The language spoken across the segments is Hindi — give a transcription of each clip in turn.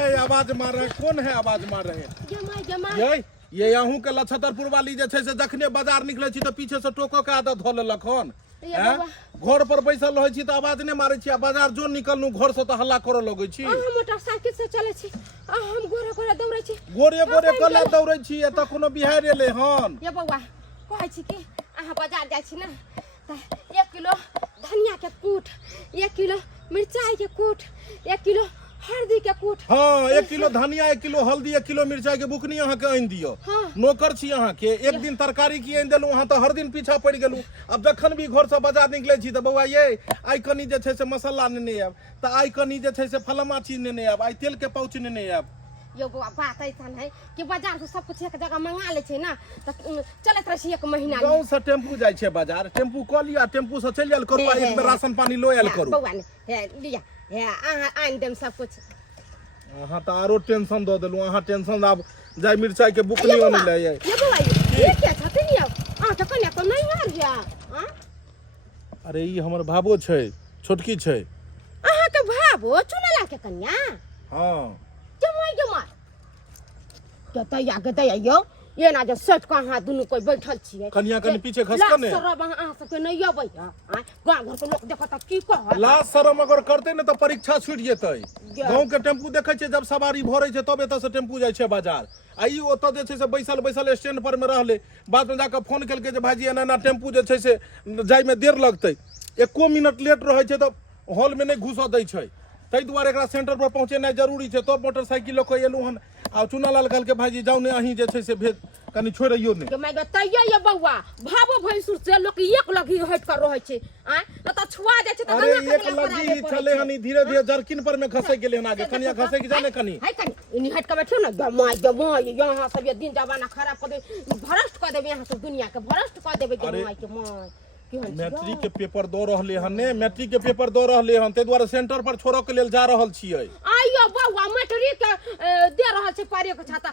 है आवाज मार रहे? कौन है आवाज मार रहे? ये अहूँ के लछतरपुर वाली जे छै से जखने बाजार निकले छी तो पीछे से टोको के आदत धो लेलक हन। घर पर बैसल रहे छी तो आवाज नहीं मारे छी, बाजार जो निकलनु घर से तो हल्ला करे लगे छी। मोटरसाइकिल से चले छी, हम गोरे गोरे दौड़े छी। गोरे गोरे कले दौड़े छी, एत कोनो बिहार एले हन। ये बौआ कहै छी कि अहाँ बाजार जाइ छी ना त 1 किलो धनिया के कूट, 1 किलो मिर्चाई के कूट, 1 किलो हल्दी के कूट। हाँ 1 किलो धनिया, 1 किलो हल्दी, 1 किलो मिर्चाई के बुकनी अहाँ के आइन दियो। हाँ। नौकर छी अहाँ के, एक दिन तरकारी की आइन देलू, अहाँ तो हर दिन पीछा पड़ गेलू। अब जखन भी घर से बाजार निकले छी तो बउआ ये आई कनी जे छै से मसाला नेने आब, त आई कनी जे छै से फलमा चीज नेने आब, आई तेल के पाउच नेने आब। यो बउआ बात ऐसन है कि बाजार से सब कुछ एक जगह मंगा ले छै ना त चलत रह छी 1 महीना। गांव से टेम्पू जाय छै बाजार, टेम्पू क लिया, टेम्पू से चल जायल करू, एक बेर राशन पानी लो आयल करू। बउआ ने हे लिया हे अहाँ आइन देम सब कुछ। अहाँ तो आरो टेंशन दो देलू, अहाँ टेंशन अब जाय मिर्चाई के बुकनी ओने ले आइ। ये बउआ ये क्या छथिन यौ? अहाँ त कन्या तो नहीं हार गया। हां अरे ई हमर भाबो छै, छोटकी छै। अहाँ के भाबो चुनला के कन्या? हां जमाई कतैया कतैया यो ये ना जो सच कहाँ दुनु कोई बैठल छिए। कन्या कनी पीछे खसक ने सरब अहाँ सब के नहीं अबै है। गांव घर के लोग देखत की कह लाज शरम अगर करते ने तो परीक्षा छूट जेतै। गांव के टेम्पू देखे छै जब सवारी भरे छै तब एत से टेम्पू जाय छै बाजार। आई ओत जे छै से बैसल बैसल स्टैंड पर में रहले, बाद में जाके फोन केलकै जे भाईजी एना टेम्पू जे छै से जाय में देर लगतै, 1 मिनट लेट रहे छै तो हॉल में नहीं घुसऽ दै छै। तै दुआरे एकरा सेंटर पर पहुंचेनाइ जरूरी छै। तो मोटरसाइकिल लऽ के एलू हन आ चुनालाल कहलकै भाईजी जाउ ने अहीं जे छै से भेज कनी छोड़ियो ने। मैं तैया ये बउआ भाबो भैंसुर से लोग एक लगी हट कर रहे छै। न त छुआ जाय छै त अरे एक लगी चले हनी धीरे धीरे जरकिन पर में खसे गेले हन आगे। कनिया खसे के जाने कनी है कनी इनी हट के बैठो ना जमाई यहां सब ये दिन जमाना खराब कर दे, भ्रष्ट कर देबे, यहां सब दुनिया के भ्रष्ट कर देबे जमाई के मां। मैट्रिक के पेपर दो रहले हन ने, मैट्रिक के पेपर दो रहले हन, ते द्वारा सेंटर पर छोड़ो के लेल जा रहल छियै। आइयो बउआ मैट्रिक के दे रहल छै परे के छाता,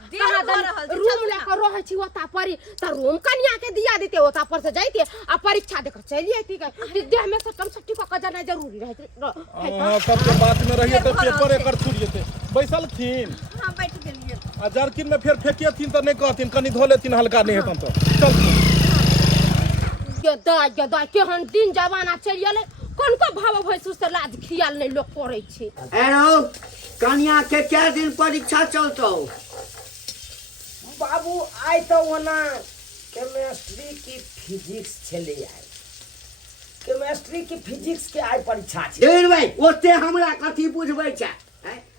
रूम लेकर रहे छी ओता परी त रूम कन्या के दिया देते, ओता पर से जाइते आ परीक्षा देकर चली आती के देह में से कम सट्टी क जाना जरूरी रहत। हां सब के बात में रहिए तो पेपर एकर छूट जेते। बैसल थीन हां बैठ गेलिए आ जरकिन में फिर फेकियथिन त नहीं कहथिन, कनी धो लेथिन हल्का नहीं हेतन तो चल दाई केहन दिन जमाना चल गेले, कोन को भाव भैंसुर से लाज खियाल नहीं लोग करे छै। एरो कन्या के क्या दिन परीक्षा चलतो? बाबू आई तो वना केमिस्ट्री की फिजिक्स चले आई, केमिस्ट्री की फिजिक्स के आई परीक्षा छै। देर भाई ओते हमरा कथि बुझबै छै?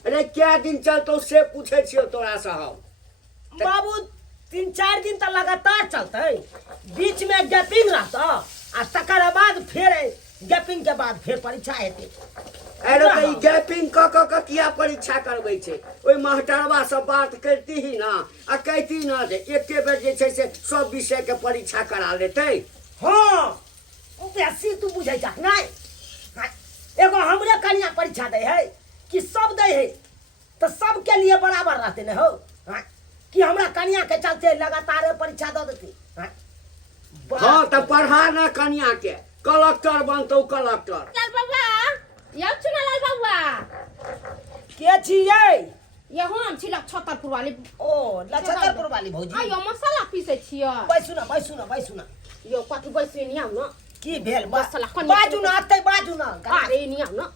अरे क्या दिन चलतो से पूछे छियो तोरा से हम। बाबू 3-4 दिन तक लगातार चलते, बीच में गैपिंग रहता आ तकर बाद फिर गैपिंग के बाद फिर परीक्षा हेतै। अरे तो गैपिंग क किया परीक्षा करबै छै? ओइ मास्टरवा से बात करती ही ना आ कहती ना जे एके बेर जे छै से सब विषय के परीक्षा करा लेतै। हां बेसी तू बुझै छ नहीं? एगो हमरे कन्या परीक्षा दे है कि सब दे है तो सब के लिए बराबर रहते न हो कि हमरा कन्या के चलते लगातार परीक्षा दे देती। हां त पढ़ा ना कन्या के, कलेक्टर बनतौ कलेक्टर। लाल बाबा या चुना लाल बाबा के छियै? ये हम छी लछतरपुर वाली। ओ लछतरपुर वाली भौजी। आयो मसाला पीसे छियै। बैसु ना यो कथि बैसु नि आउ न की भेल? मसाला बाजू ना अतै बाजू ना। अरे नि आउ न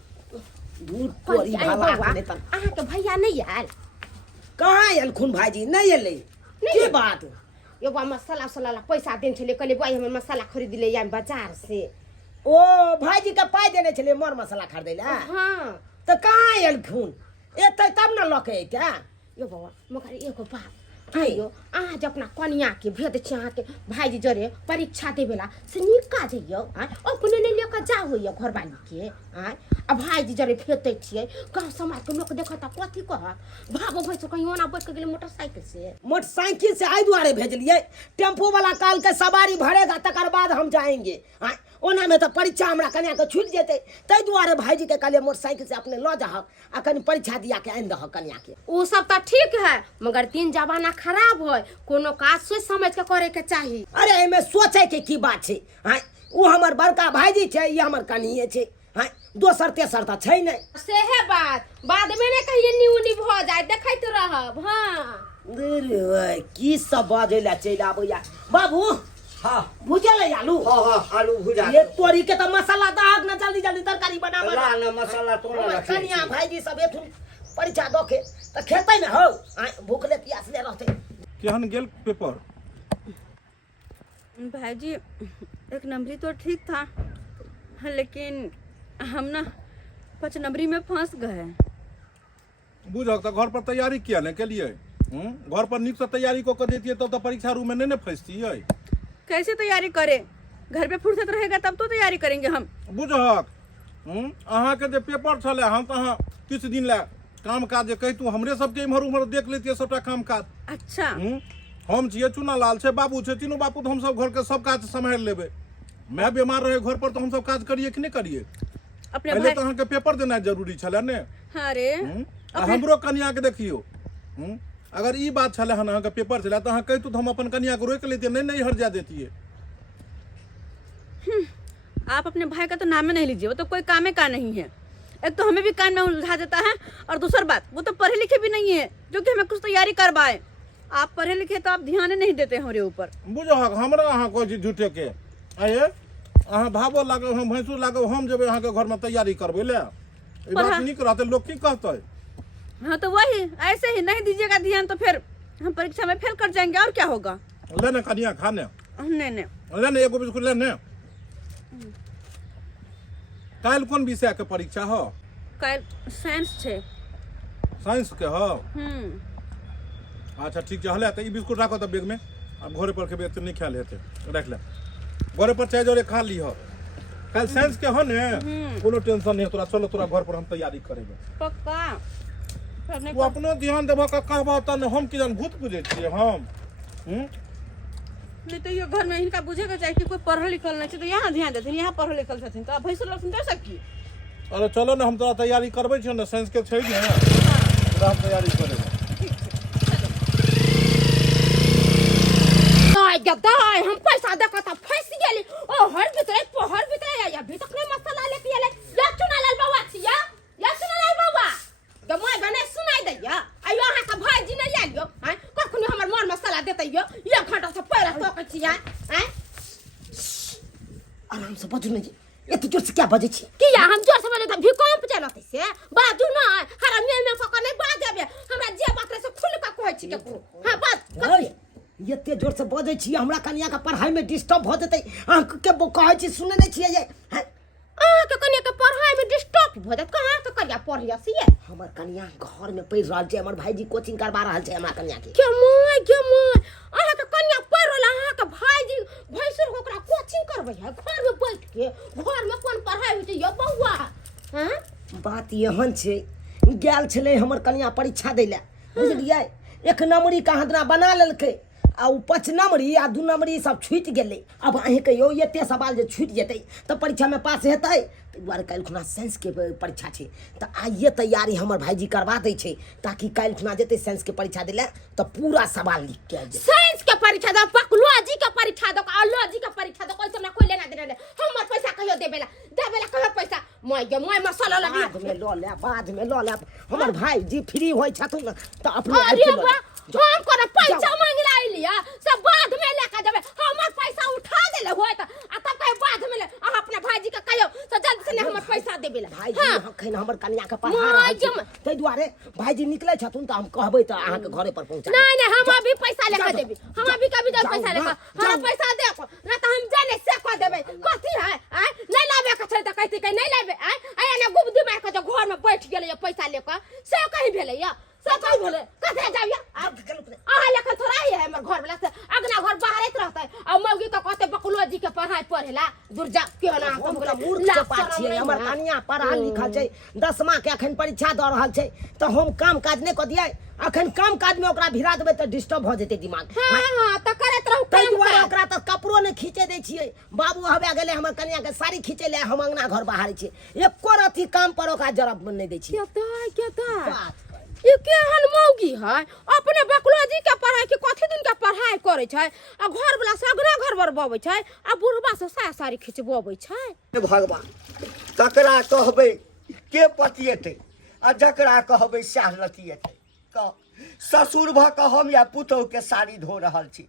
दूध तोरी भाला देतन। अहाँ के भैया नहीं आयल? कहाँ एलखुन भाईजी? नहीं एलै की बात? एगो मसाला उसाला पैसा देन छले, कहले भाई हम मसाला खरीद ले आइम बाजार से। ओ भाईजी के पाई देने छले मर मसाला खरीदै ला? हां त कहाँ एलखुन? एतै तब न लके एतै। यो बाबा मगर एगो बात आइयो अहाँ जे अपना कन्या के भेद छी, अहाँ के भाईजी जरे परीक्षा देवेला से निका जइयो अपने ने लेकर जाओ यो घरवाली के। आ भाईजी जरे फेते छिए, गांव समाज के लोग देखता कथि कह भागो भैंसो कहीं ओना बैठ के गेले मोटरसाइकिल से। मोटरसाइकिल से आई दुआरे भेजलिए, टेम्पो वाला काल के सवारी भरेगा तकर बाद हम जाएंगे। ओना में तो परीक्षा हमरा कन्या के छूट जेते, तै दुआरे भाईजी के कहले मोटरसाइकिल से अपने ल जाह आ कनी परीक्षा दिया के आइन दह कन्या के। वो सब तो ठीक है मगर दिन जमाना खराब है, कोनो काज सोच समझ के करे के चाहिए। अरे एमे सोचे के की बात छै? वो हमर बड़का भाईजी छै, ये हमर कनिये छै। दोसर तेसर तऽ छै नहि। सेहे बात बाद में ने कहिए न्यूनी भ जाए देखैत रहब। हां रे की सब बाजे ला चलि आबैया बाबू। हाँ भुजल है आलू। हाँ आलू भुजा ये तोरी के तो मसाला दाग ना जल्दी जल्दी तरकारी बना ला न मसाला तो ना रखे कनिया भाईजी सब एथुन परीक्षा दो के त खेतै न हो भूखले प्यासले रहते। केहन गेल पेपर? भाईजी एक नंबरी तो ठीक था, लेकिन हम ना 5 नंबरी में फंस गए। बुझक तो घर पर तैयारी किया नहीं के लिए? घर पर निक से तैयारी को कर देती तो परीक्षा रूम में नहीं फंसती है। कैसे तैयारी करे? घर पे फुर्सत रहेगा तब तो तैयारी करेंगे हम। बुझक अहाँ के जे पेपर छले हम तो अहाँ किछ दिन ला काम काज जे कहितू हमरे सबके इम्हर उम्हर देख लेतिए सबटा काम काज। अच्छा हम छिए चुना लाल छे बाबू छे तीनों बापू तो हम सब घर के सब काज संभाल लेबे। मैं बीमार रहे घर पर तो हम सब काज करिए कि नहीं करिए? अपने पहले भाई तो अहाँ के पेपर देना जरूरी छले ने। अरे हमरो कन्या के देखियो अगर ई बात छले हन अहाँ के पेपर छले तो अहाँ कहितू तो हम अपन कन्या को रोक लेतिए नहीं हर जा देतिए। आप अपने भाई का तो नाम ही नहीं लीजिए, वो तो कोई काम का नहीं है। एक तो हमें भी कान में उलझा देता है और दूसरी बात वो तो पढ़े लिखे भी नहीं है जो कि हमें कुछ तैयारी करवाए। आप पढ़े लिखे तो आप ध्यान ही नहीं देते हमारे ऊपर। बुझक हमरा अहाँ कोई चीज झूठे के आये अहाँ भावो लागो हम भैंसू लागो हम जेबे अहाँ के घर में तैयारी करबे ले ई बात निक रहते लोग की कहते। हाँ तो वही ऐसे ही नहीं दीजिएगा ध्यान तो फिर हम परीक्षा में फेल कर जाएंगे और क्या होगा। लेने कनिया खाने नहीं लेने एगो बिस्कुट लेने। काल कौन विषय के परीक्षा हो? कल साइंस छे। साइंस के हो? अच्छा ठीक है हले तो ई बिस्कुट रखो तो बैग में अब घरे पर के बैग नहीं ख्याल हेते रख ले घरे पर चाहे जोरे खा ली हो। कल साइंस के हो ने कोनो टेंशन नहीं तोरा चलो तोरा घर पर हम तैयारी करेंगे पक्का। वो अपनो ध्यान देबो का कहबो त हम की जान भूत बुझे छिए हम। नहीं तो ये घर में इनका बुझेगा चाहिए कि कोई पढ़ल लिखल नहीं तो यहाँ ध्यान देते यहाँ पढ़ल लिखल छथिन तो भैंसुर लोग दे सकी। अरे चलो ना हम तोरा तैयारी करबै छियै ना साइंस के छै ने तोरा हम तैयारी करेंगे। दाई हम पैसा देख त फंस गेली ओ हर भीतर या अभी तक नहीं मसाला लेके आले या चुना लाल बाबा छिया या चुना लाल बाबा जब मैं गने सुनाई दैया आयो अहाँ का भाई जी नहीं आलियो हैं कखनी हमर मन मसाला देतै यो 1 घंटा से पहले तो के छिया हैं। आराम से बजू नहीं ये तो जोर से क्या बजे छी किया हम जोर से बोले त भूकंप चलते से बाजू ना हरा में को नहीं बाजबे हमरा जे बात से खुल का कहै छी के हां बात ये ते जोर से बजे छी हमरा कन्या का पढ़ाई में डिस्टर्ब हो जेतै अहाँ के कहै छी सुने नहीं छियै ये अहाँ के कन्या के पढ़ाई में डिस्टर्ब हो जात कहाँ के कन्या पढ़िया सिए हमर कन्या घर में पढ़ रहल छै हमर भाईजी कोचिंग करबा रहल छै हमरा कन्या के के मोय अहाँ के कन्या पढ़ रहल अहाँ के भाईजी भैंसुर ओकरा कोचिंग करबै है घर में बैठ के घर में कोन पढ़ाई होय छै यो बौआ हैं। बात एहन छै गेल छलै हमर कन्या परीक्षा दै ले बुझलियै 1 नंबरी कहाँ दना बना लेलकै आ 5 नंबरी आ 2 नंबरी सब छूट गेलै। अब अहीं कहियो एते सवाल जे छूट जेतै तो परीक्षा में पास हेतै ताहि दुआरे काल्हि खुना साइंस के परीक्षा छै तो आइए तैयारी हमर भाईजी करवा दै छै ताकि काल्हि खुना जेतै साइंस के परीक्षा दै ले तो पूरा सवाल लिख के आबि साइंस के परीक्षा दो बायोलॉजी के परीक्षा दो बायोलॉजी के परीक्षा दो कोई हमरा कोई लेना देना नहीं हमर पैसा कहियो देबेला कहियो पैसा मोय मसाला लगी बाद में लो ले हमर भाईजी फ्री होय छथुन तो अपने अरे बा हम कोना पैसा मांगला लिया सब बाद में लेके जाबे हमर पैसा उठा देले होय त आ तब कहे बाद में ले अहाँ अपने भाईजी के कहियो तो जल्दी से हमर पैसा देबेला भाईजी हखन हमर कन्या के पढ़ा रहल छै तै दुआरे भाईजी निकलै छथुन त हम कहबै त अहाँ के घरे पर पहुंचा नहीं हम अभी पैसा लेके देबी हम अभी कभी दे पैसा लेके हमरा पैसा दे ना त हम जाने से कह देबे कथि है नहीं लाबे के छै त कहती के नहीं लाबे आया ना गुबदी मार के जो घर में बैठ गेले पैसा लेके से कहीं भेले या से कहीं भेले कथे जाबिया अहाँ लेखन थोड़ा ही है हमर घर वाला से अगना घर बाहर रहते और मौगी का कहते बायोलॉजी के पढ़ाई पढ़ेला दुर्जा के ना हम तो मूर्ख के पास छियै हमर कन्या पढ़ा लिखल छै 10मा के अखन परीक्षा द रहल छै तो हम काम काज नहीं क दियै अखन काम काज में ओकरा भिरा देबै त डिस्टर्ब हो जेतै दिमाग। हां त करत रहू तै काम दुआरे ओकरा त कपड़ो नहीं खींचे दै छियै बाबू हबे गेले हमर कन्या के साड़ी खींचे ले हम अंगना घर बाहर छियै एको रति काम पर ओकरा जरब नहीं दै छियै। क्या ये केहन मौगी है अपने बायोलॉजी के पढ़ाई के कथि दिन के पढ़ाई करे छै आ घर वाला सगना घर बरबाबै छै आ बुढ़बा से साड़ी खिचबाबै छै। भगवान तकरा कहबै के पतिएतै आ जकरा कहबै सएह लतिएतै। कह ससुर भऽ कऽ हम या पुतहुके साड़ी धो रहल छी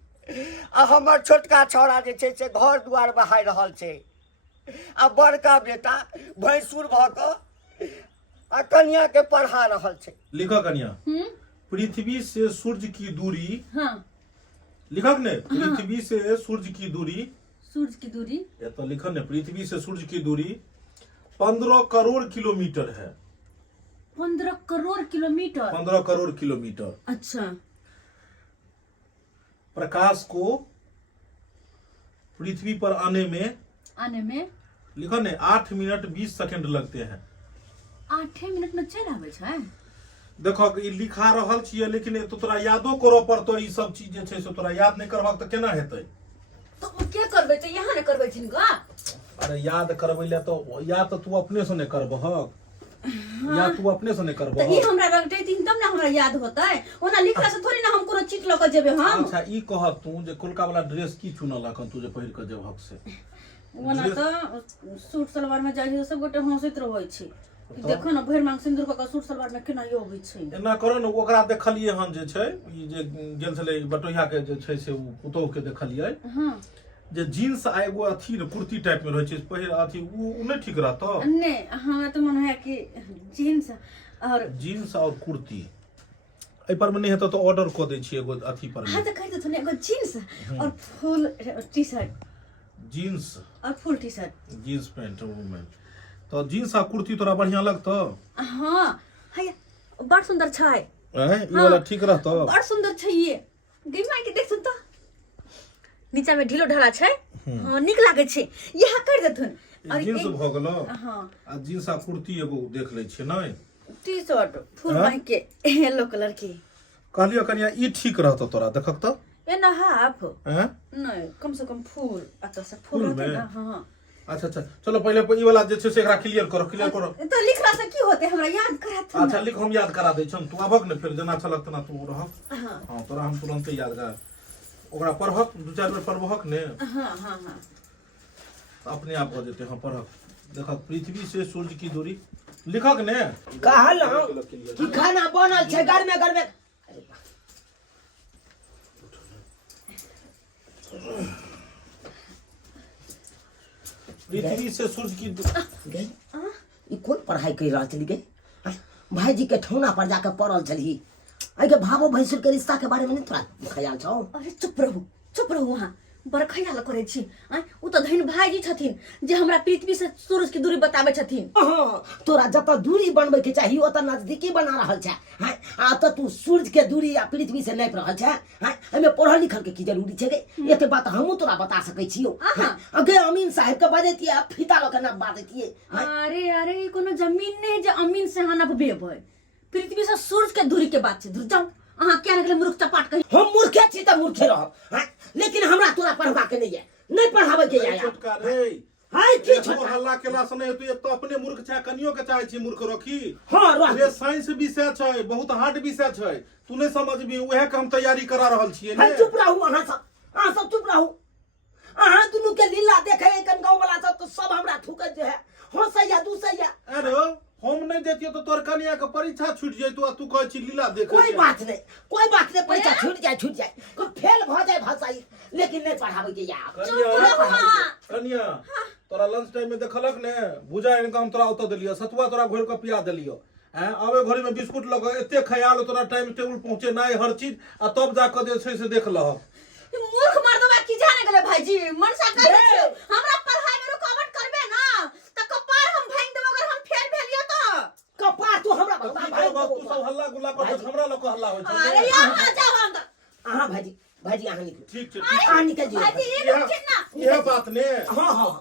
आ हमर छोटका छौड़ा जे छै से घर दुआर बहारि रहल छै आ बड़का बेटा भैंसुर भऽ कऽ आ कन्या के पढ़ा रहल छै। लिखा कन्या, पृथ्वी से सूर्य की दूरी, हाँ लिखक ने पृथ्वी से सूर्य की दूरी, सूरज की दूरी ये तो लिखन ने पृथ्वी से सूर्य की दूरी 15 करोड़ किलोमीटर है। 15 करोड़ किलोमीटर। 15 करोड़ किलोमीटर। अच्छा, प्रकाश को पृथ्वी पर आने में लिखो ने 8 मिनट 20 सेकंड लगते हैं। 8 मिनट में चल आवे छै। देखो ई लिखा रहल छियै, लेकिन तो तोरा यादो करऽ पड़तो। ई सब चीज जे छै से तोरा याद नहीं करबा तो केना हेतै? तो के करबै त यहाँ ने करबै छिनका। अरे याद करबै ले तो या तो तू अपने से नहीं करबह, या तू अपने से नहीं करबह। त ई हमरा रगटेथिन तब ना हमरा याद होतै। ओना लिखला से थोड़ी ना हम कोनो चीज ल के जेबै हम। अच्छा ई कह तू जे कोलका वाला ड्रेस की चुनल अखन तू जे पहिर के जेबहक से? ओना त सूट सलवार में जाइ छै सब गोटे हंसैत रहै छै। देखो ना भैर मांग सिंदूर क सूट सलवार में केना यो होय छै। एना करो न, ओकरा देखलिए हन जे छै ई जे गेल छले बटोहिया के जे छै से उ पुतौह के देखलिए। हां जे जींस आ एगो अथी कुर्ती टाइप में रहै छै पहिर अथी उ नहीं ठीक रहतो। नहीं हमरा तो मन है कि जींस और कुर्ती ए पर में नहीं हेतो तो ऑर्डर क दै छी एगो अथी पर में। हां त कहि दे थने एगो जींस और फुल टी शर्ट, जींस और full T shirt, jeans pant women. तो जींस आ कुर्ती तोरा बढ़िया लगतो? हां है बड़ सुंदर छै। ई वाला ठीक रहतो? बड़ सुंदर छै ये। गिमा के देख सुन त नीचा में ढीलो ढाला छै। हां निक लागे छै। यहां कर देथुन। और जींस भ गेलो। हां आ जींस आ कुर्ती एगो देख ले छी नै। टी शर्ट फुल बांह के येलो कलर की कहलियो कनिया ई ठीक रहतो तोरा देखक त? एना हाफ हैं? नहीं कम से कम फुल अत से फुल फुल होते में? ना। हां अच्छा अच्छा चलो पहले ई वाला जे छै से एकरा क्लियर करो तो लिखला से की होते हमरा याद करात। अच्छा लिख, हम याद करा दै छन। तू आबक ने फिर जना छलक तना तू रह। हां हां तोरा हम तुरंत याद करा। ओकरा पढ़क 2-4 बेर पढ़बहक ने। हां हां हां अपने आप हो जेते। हां पढ़क। देखक पृथ्वी से सूर्य की दूरी लिखक ने। कहलौं कि खाना बनल छै घर में। पृथ्वी से सूर्य की गई ई कोन पढ़ाई कर रहल छली गई? भाईजी के ठौना पर जाके पढ़ल छली। आई के भावो भैंसुर के रिश्ता के बारे में नहीं थोड़ा ख्याल छौ? अरे चुप रहू वहाँ बड़ ख्याल करे छी। उ तो धइन भाईजी छथिन जे हमरा पृथ्वी से सूरज की दूरी बताबे छथिन। तोरा जत दूरी बनबे के चाहिए ओत नजदीकी बना रहल छै। आ त तू सूरज के दूरी या पृथ्वी से नापि रहल छै। एमे पढ़ल लिखल के की जरूरी छै गे? एते बात हमहू तोरा बता सकै छियो। अगे अमीन साहब के बजैतिए फीता ल के नाप बाजैतिए। अरे अरे कोनो जमीन नहीं जे अमीन से हां नपबेबै। पृथ्वी से सूरज के दूरी के बात छै। दूर जाओ अहाँ क्या निकले मूर्ख चपाट कहि। हम मूर्खे छी त मूर्खे रहब। लेकिन हमरा तोरा पढ़बा के नहीं है, नहीं पढ़ावे के या छोटका रे। हाय की छोटका छोटका हल्ला केला से नहीं। तू एक तो अपने मूर्ख छै, कनियो के चाहे छी मूर्ख रखी। हां रह ये साइंस विषय छै, बहुत हार्ड विषय छै। तू नहीं समझबी, उहे के हम तैयारी करा रहल छियै ने। चुप रहू अहाँ सब चुप रहू। अहाँ दुनू के लीला देखे कन गांव वाला सब तो सब हमरा थूकत जे है हंसैया दूसैया। अरे हम नहीं देतियो तो तोर कनिया के परीक्षा छूट जैतो आ तू कहै छी लीला देखे। कोई बात नहीं परीक्षा छूट जाए कोई फेल भ जाए भाषाई, लेकिन नहीं पढ़ावे के यार। कनिया तोरा लंच टाइम में देखलक ने भुजा इनका हम तोरा ओत देलियो, सतुआ तोरा घोर के पिया देलियो। हैं आवे घड़ी में बिस्कुट लग एते ख्याल तोरा टाइम टेबल पहुंचे नहीं हर चीज आ तब जाके जे छै से देख लह। मूर्ख मर्दवा की जाने गेले भाईजी मनसा कर हमरा पढ़ाई में रुकावट करबे ना त कपार हम भांग देब अगर हम फेल भेलियो तो। कपार तू हमरा तू भाई सब हल्ला गुल्ला कर हमरा लोग हल्ला होय छै। अरे यार आ जाओ हम अहाँ भाईजी अहाँ निकल। ठीक छै अहाँ निकल जी। भाईजी ये रुकिन ना। ये बात ने। हां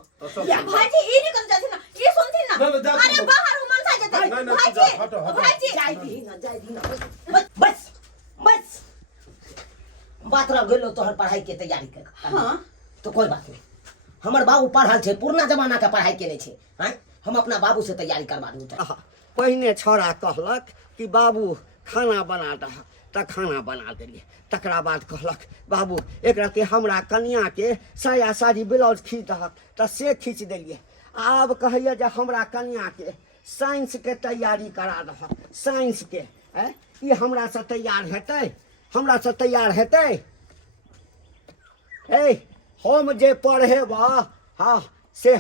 या भाईजी ई निकल जाथिन ना, ये सुनथिन ना। ना, जा अरे तू। बाहर हम मनसा जेते। नहीं, नहीं, भाईजी जा, हटो, हटो। भाईजी जाय दी ना बस बात रह गेलो तोहर पढ़ाई के तैयारी कर। हां तो कोई बात नहीं। हमर बाबू पढ़ल छै, पुरना जमाना के पढ़ाई केने छै। हम अपना बाबू से तैयारी करवा दूँ। पहिने छौड़ा कहलक कि बाबू खाना बना दह त खाना बना देलिए। तकरा बाद कहलक बाबू एक रति हमरा कनिया के साया साड़ी ब्लाउज खींच दहक त से खींच देलिए। आब कहैया जे हमरा कन्या के साइंस के तैयारी करा दह साइंस के ये हमरा से तैयार हेतै हमरा से तैयार हेतै हम जे पढ़ेब हाँ से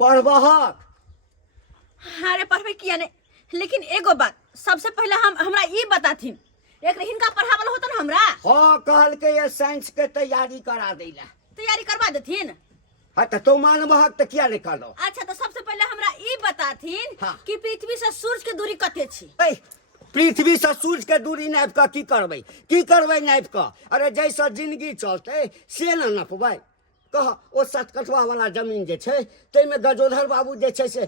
पढ़बहक अरे पढ़बे किया नहीं लेकिन एगो बात सबसे पहले हमरा ये बताथिन एक हिनका पढ़ावल होता ना हमरा हाँ कहलकै ये साइंस के तैयारी करा दैला तैयारी करवा देथिन हाँ तो मानबहक तो किया नहीं करलो अच्छा तो सबसे पहले हमरा ये बताथिन हाँ। कि पृथ्वी से सूर्य के दूरी कते छी पृथ्वी से सूर्य के दूरी नापि कऽ की करबै नापि कऽ अरे जैसा जिंदगी चलते से न नपबै कह ओ सतकठवा वाला जमीन जे छै ताहिमे गजोधर बाबू जे छै से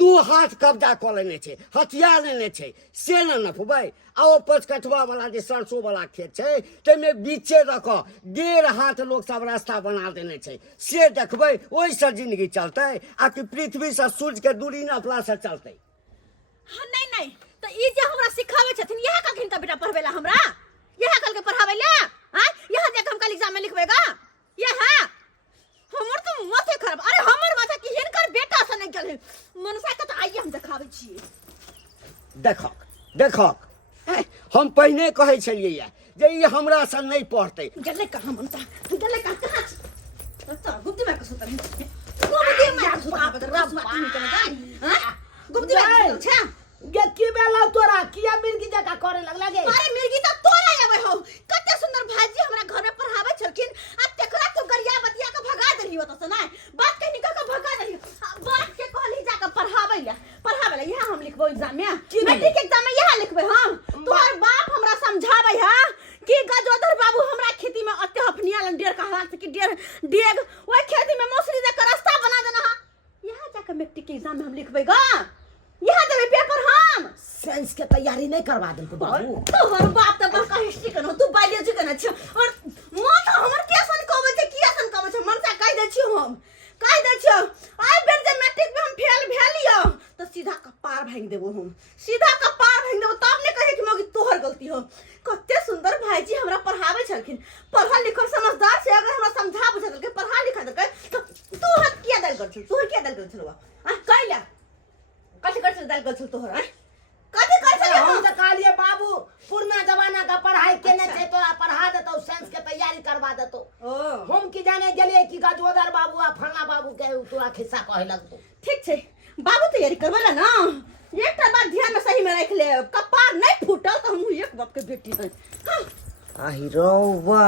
2 हाथ कब्जा कऽ लेने छै हथिया लेने छै से न नपबै आ ओ 5 कठवा वाला जे सरसों वाला खेत छै ताहिमे बीचे रख 1.5 हाथ लोग सब रास्ता बना देने छै से देखबै ओहिसँ जिंदगी चलतै आ कि पृथ्वी से सूर्य के दूरी नापला से चलतै हाँ नहीं तो ई जे हमरा सिखावे छथिन यह कखिन का बेटा पढ़वेला हमरा यह कल के पढ़ावेला हां यह जे हम कल एग्जाम में लिखबेगा यह हमर तो माथे खराब अरे हमर माथा की हिनकर बेटा से नहीं गेल मनसा के तो आइए हम देखावे छी देखक हम पहिने कहै छलियै जे ई हमरा से नहीं पढ़तै गेले कहां मनसा गेले कहां तो गुप्ती में कसुतर गुप्ती में कसुतर रब बात नहीं करना हां गुप्ती में अच्छा गे की बेला तोरा किया मिर्गी जका करे लगला गे अरे मिर्गी तो तोरा आवे हो कते सुंदर भाजी हमरा घर में पढ़ावे छलखिन आ तेकरा तो गरिया बतिया के भगा देली हो तो ना बात के निकल के भगा देली बात के कहली जाके पढ़ावेला यह हम लिखबो एग्जाम में मैट्रिक एग्जाम में यह लिखबे हम तोहर बाप हमरा समझावे है कि गजोधर बाबू हमरा खेती में अते हफनिया लन डेर कहला कि डेग ओई खेती में मौसरी दे के रास्ता बना देना है यह जाके मैट्रिक एग्जाम में हम लिखबेगा यह देवे पेपर हम साइंस के तैयारी नहीं करवा देल बाबू तोहर बाप त बड़का हिस्ट्री कनो तू बायोलॉजी कनो छ और मां तो हमर केसन कहबे छै कियासन कहबे छै मनसा कह दै छी हम कह दै छी आइ बेर जे मैट्रिक में हम फेल भेलियो तो सीधा कपार भांग देबो हम सीधा कपार भांग देबो तब ने कहे कि मगी तोहर गलती हो कते सुंदर भाईजी हमरा पढ़ावे छलखिन पढ़ल लिखल समझदार से अगर हमरा समझा बुझा देलकै पढ़ा लिखा देलकै तू हत किया दल कर तू किया दल कर छलवा आ कहला कथि कर दल कर तोहर हैं कथि कर छले हम त कहलिए बाबू पुरना जमाना का पढ़ाई केने छै तोरा पढ़ा देतो साइंस के तैयारी करवा देतो हम की जाने गेलिए कि गजोदर बाबू आ फलना बाबू के तोरा खिस्सा कहे लगतो ठीक छै बाबू तैयारी करवेला ना एकटा बात ध्यान में सही में रख ले कपार नहीं फूटल तो हम एक बाप के बेटी है आही रौवा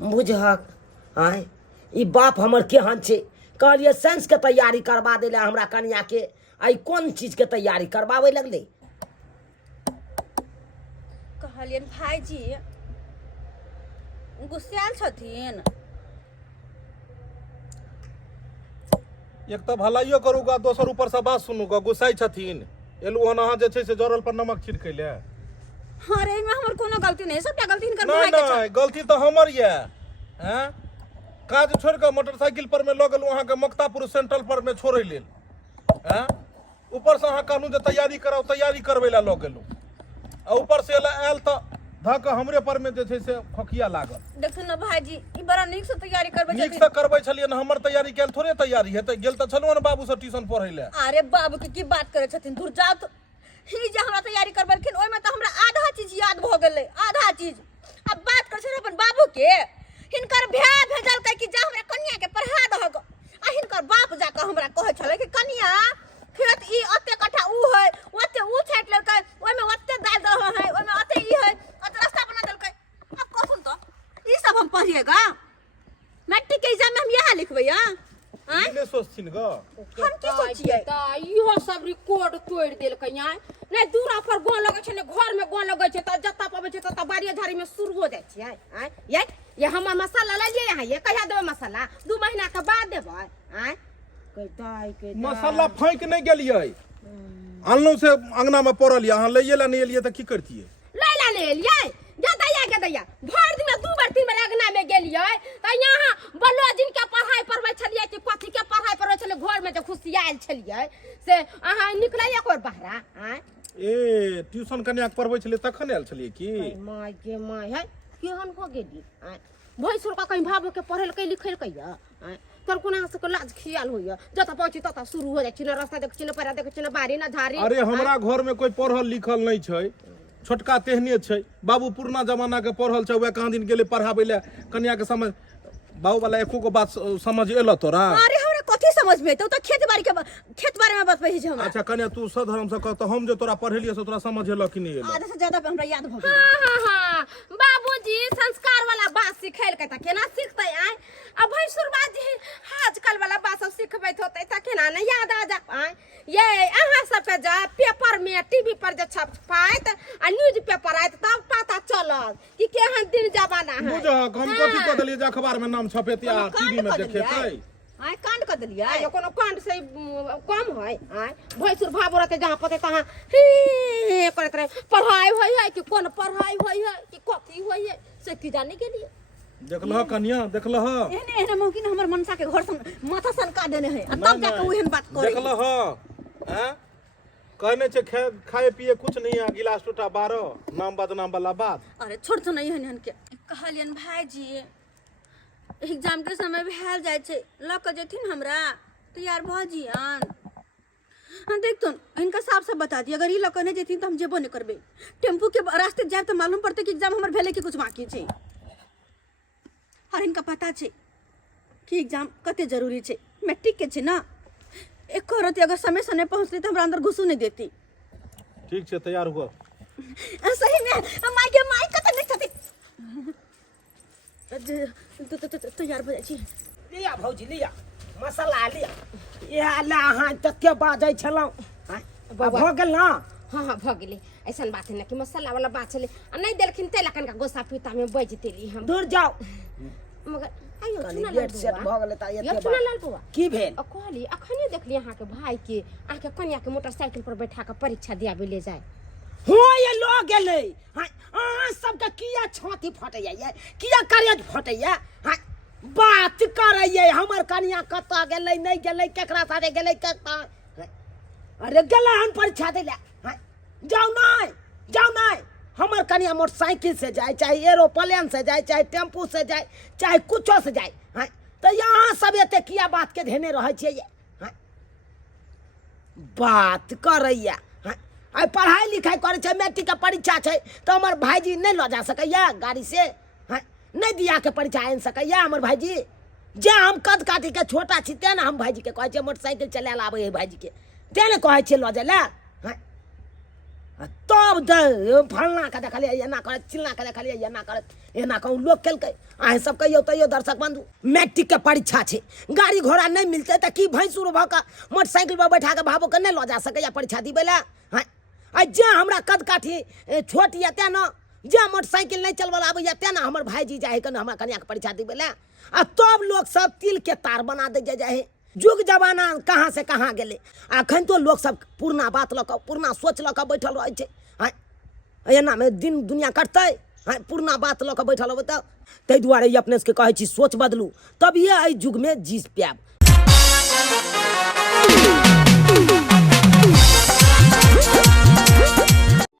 बुझहक आय ई बाप हमर केहन छै कहलिए साइंस के तैयारी करवा देला हमरा कन्या के आई कोन चीज के तैयारी करवावे लगले कहलियन भाईजी गुस्साल छथिन एक तो भलाइयो करूगा दोसर ऊपर से बात सुनूगा गुस्साई छथिन एलू हन अहाँ जे छै से जरल पर नमक छिड़कै ले अरे में हमर कोनो गलती नहीं सबटा गलती हिनकर नहीं भाई के नहीं गलती तो हमर ये हैं काज छोड़ के मोटरसाइकिल पर में लऽ गेलू अहाँ के मक्तापुर सेंट्रल पर में छोड़ै लेल हैं ऊपर से अहाँ कहलू जे तैयारी कराओ तैयारी करबै ला लऽ गेलू आ ऊपर से आयल तो धक हमरे पर में जे छै से खोखिया लागल देखू न भाईजी ई बड़ा नीक से तैयारी करबे नीक से करबै छलिए न हमर तैयारी कैल थोड़े तैयारी हेतै गेल तऽ छलू न बाबू से ट्यूशन पढ़ै ले अरे बाबू के की बात करे छथिन दूर जाओ तो ही जे हमरा तैयारी करबलखिन ओइ में तो हमरा आधा चीज याद भ गेलै आधा चीज अब बात कर छै अपन बाबू के हिनकर भाय भेजल कह कि जा हमरा कन्या के पढ़ा दहग आ हिनकर बाप जाके हमरा कहै छले कि कन्या खेत ई अते कट्ठा ऊ है ओते ऊ छाट लेलकै ओइ में ओते दाल दह है ओइ में ओते ई है ओते रास्ता बना देलकै अब कहूं तो ई सब हम पढ़िएगा मैट्रिक के एग्जाम में हम यहां लिखबै हां ने सोचथिन ग हम की सोचिए त इहो सब रिकॉर्ड तोड़ देलकै यहाँ नहीं दूरा पर गोन लगे छै ने घर में गोन लगे छै त जत्ता पबै छै त बाड़िया झाड़ी में शुरू हो जाइ छै आय ये हम मसाला ले लिए यहाँ ये कहिया देबै मसाला 2 महीना के बाद देबै आय मसाला फेंक नहीं गेलिए अनलू से अंगना में पड़ल ये अहाँ लइए ला नहीं एलिए त की करतिए लैला ले एलियै गे दैया भर दिन में 2 बार 3 बार अंगना में गेलियै त यहाँ बल्लो दिन के पढ़ाई पढ़बै छलियै कि कथी के पढ़ाई पढ़बै छलियै घर में जे खुशियाल छलियै से अहाँ निकलै एक और बहरा आय ए ट्यूशन कन्या के पढ़बै छलिए तखन आयल छलिए की माय के माय है केहन हो गेली आय भैंसुर का कहीं भाबो के पढ़ेलकै लिखेलकै या तोर कोना से को लाज खियाल होइए जता पहुंची तता शुरू हो जाय छी ना रास्ता देख छी ना पैरा देख छी ना बारी ना झारी अरे हमरा घर में कोई पढ़ल लिखल नहीं छै छोटका तेहने छै बाबू पुरना जमाना के पढ़ल छै वह कहाँ दिन गेले पढ़ाबै ले कन्या के समझ बाबू वाला एको को बात समझ एलो तोरा अरे हमरा कथी समझ में तो खेत बाड़ी में बस पही छै हमरा अच्छा कन्या तू सधर्म से कह तो हम जो तोरा पढ़ेलिए से तोरा समझ एलो कि नहीं एलो आधा से ज्यादा पे हमरा याद भ गेल हाँ बाबूजी संस्कार वाला बात सिखाइल के त केना सीखतै आय अब भैंसुरबा जी आजकल वाला बात सब सिखबैत होतै त केना न याद आ जा आय ये अहाँ सब के जा पेपर में टीवी पर जे छपाइत आ न्यूज पेपर आइत तब पता चलत कि केहन दिन जमाना है बुझ हम कथी क देलिए जे अखबार में नाम छपेती आ टीवी में देखेतै आय कांड कर दिलिया आय कोनो कांड से कम है आय भैंसुर भाबो रहते जहां पते तहां हे करत रहे पढ़ाई होई है कि कोन पढ़ाई होई है कि कथी होई है से की जाने के लिए देखलह कन्या देखलह एहने एहने मौकिन हमर मनसा के घर सन माथा सनका देने है आ तब जाके ओहन बात करे देखलह हैं कहने छे खाए पिए कुछ नहीं है गिलास टूटा 12 नाम बदनाम वाला बात अरे छोड़ तो नहीं हन के कहलियन भाईजी एग्जाम के समय भेल जाय छै ल के जेथिन हमरा तैयार भ जियन हां देख तुम इनका साफ साफ बता दी अगर ई ल के नहीं जेथिन तो हम जेबो नहीं करबे टेम्पू के रास्ते जाए तो मालूम पड़ते कि एग्जाम हमर भेले कि कुछ बाकी छै और इनका पता छै कि एग्जाम कते जरूरी छै मैट्रिक के छै ना एक औरत अगर समय से नहीं पहुंचती तो हमरा अंदर घुसू नहीं देती ठीक छे तैयार हुआ सही में माई के माई कते नहीं छथि तैयार भ जाय छी लिया भौजी लिया मसाला लिया इहे ला अहाँ तते बाजै छलौ भ गेल ना हाँ हाँ भ गेलै ऐसन बात है ना कि मसाला वाला बात छलै आ नहीं देलखिन तै लखन का गोसा पीता में बज देली हम दूर जाओ मगर आइयो कनी सुना गेट सेट भ गेलै त ये एते सुना लाल बुआ की भेल कहली अखने देखली अहाँ के भाई के अहाँ के कन्या के मोटरसाइकिल पर बैठा के परीक्षा दियाबे ले जाए हो ये लो गेलै हां अहाँ सबके किया छाती फटैया ये किया करेज फटैया हां बात करैये हमर कन्या कतऽ गेलै नहीं गेलै केकरा साथे गेलै कतऽ अरे गेलै हन परीक्षा दै ले हां जाओ नहीं हमर कन्या मोटरसाइकिल से जाए चाहे एरोप्लेन से जाए चाहे टेम्पू से जाए चाहे कुछो से जाए हां तो यहाँ सब एते किया बात के धेने रहै छियै ये हां बात करैया आई पढ़ाई लिखाई करे छै मैट्रिक के परीक्षा छै तो हमर भाईजी नहीं ल जा सकैया गाड़ी से हाँ नहीं दिया के परीक्षा आन सकैया हमर भाईजी जे हम कद काटी के छोटा छी ते ना हम भाईजी के कहै छै मोटरसाइकिल चलाए आबै है भाईजी के ते ने कहै छै ल जा ले हाँ तब फलना के देखलिए एना करे चिलना के देखलिए एना करे एना कहूँ लोग केलकै अहें सब कहियो तैयो दर्शक बंधु मैट्रिक के परीक्षा छै गाड़ी घोड़ा नहीं मिलते तो की भैंसुर भ के मोटरसाइकिल पर बैठा के भाबो के नहीं ल जा सकैया परीक्षा दिबै ले हाँ आ जे हमरा कद काठी छोट या ते ना जे मोटरसाइकिल नहीं चलबल आबैया ते ना हमर भाईजी जाए के हमरा कन्या के परीक्षा दिबै ले आ तब लोग सब तिल के तार बना दे जाए जुग जमाना कहाँ से कहाँ गेले अखन तो लोग सब पुरना बात ल के पुरना सोच ल के बैठल रहे छै हाँ एना में दिन दुनिया कटतै हाँ पुरना बात ल के बैठल रहबै त तै दुआरे अपने के कहै छी सोच बदलू तब ये एहि जुग में जी पायब